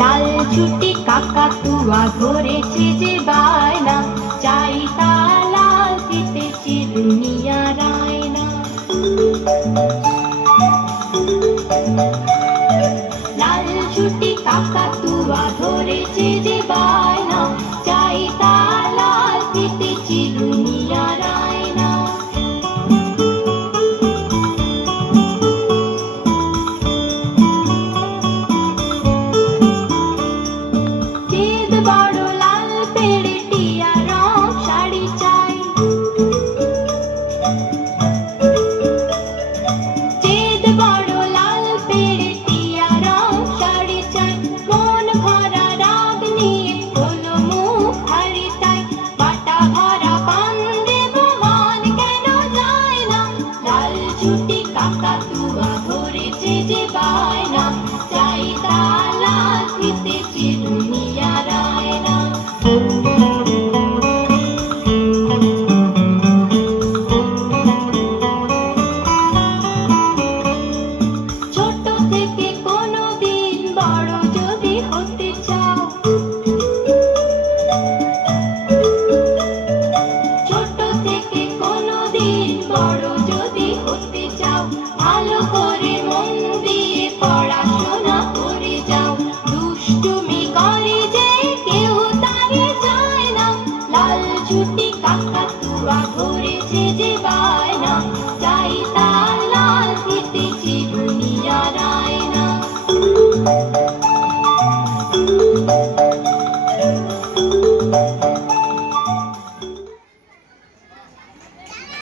লাল ছুটি কাকাতুয়া ধরেছে যে বায়না, চাই তার লাল ফিতে চিরুনি আর আয়না। লাল ছুটি কাকাতুয়া ধরেছে যে বায়না, চাই তার লাল ফিতে চিরুনি আর আয়না। চিদ বড় লাল পেড়ে টিয়া রং শাড়ি চাই, চিদ বড় লাল পেড়ে টিয়া রং শাড়ি চাই। মন ভরা রাগ নিয়ে হলো মুখ হারি তাই, বাটা ভরা পান দেব মন কেন যায় না। লাল ছুটি কাকাতুয়া ধরেছে যে বায়না, চাই তার লাল ফিতে চিরুনি আর আয়না। ছোট থেকে কোনোদিন বড় যদি হতে চাও, ছোট থেকে কোনোদিন বড়